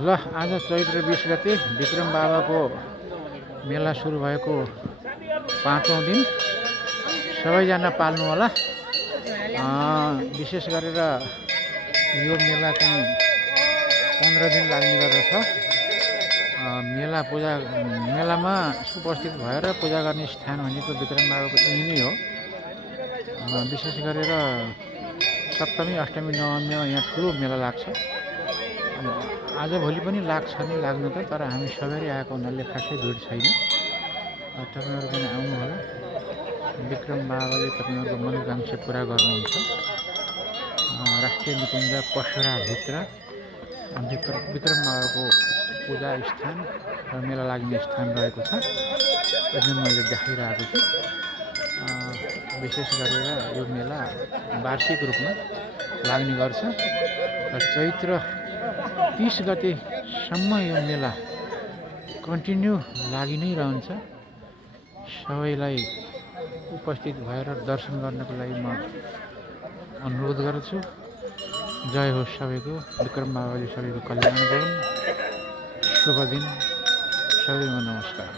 ल आज चैत्र 20 गते विक्रम बाबाको मेला सुरु भएको 5औं दिन। सबैजना पाल्नु होला। विशेष गरेर यो मेला चाहिँ 15 दिन लाग्ने गर्दछ। मेलामा उपस्थित भएर पूजा गर्ने स्थान भनेको विक्रम बाबाको यही नै हो। विशेष गरेर सप्तमी, अष्टमी, नवमीमा यहाँ ठुलो मेला लाग्छ। आज भोलि पनि लाग्छ नि लाग्नु त, तर हामी सबैले आएको हुनाले खासै भिड छैन। तपाईँहरू पनि आउनु होला। विक्रम बाबाले तपाईँहरूको मनोकांक्षा पुरा गर्नुहुन्छ। राष्ट्रिय निकुञ्ज पसराभित्र विक्रम बाबाको पूजा स्थान र मेला लाग्ने स्थान रहेको छ। जुन मैले देखाइरहेको छु। विशेष गरेर यो मेला वार्षिक रूपमा लाग्ने गर्छ र चैत्र 30 गतेसम्म यो मेला कन्टिन्यू लागि नै रहन्छ। सबैलाई उपस्थित भएर दर्शन गर्नको लागि म अनुरोध गर्छु। जय होस् सबैको। विक्रम बाबाले सबैको कल्याण गरून्। शुभ दिन। सबैमा नमस्कार।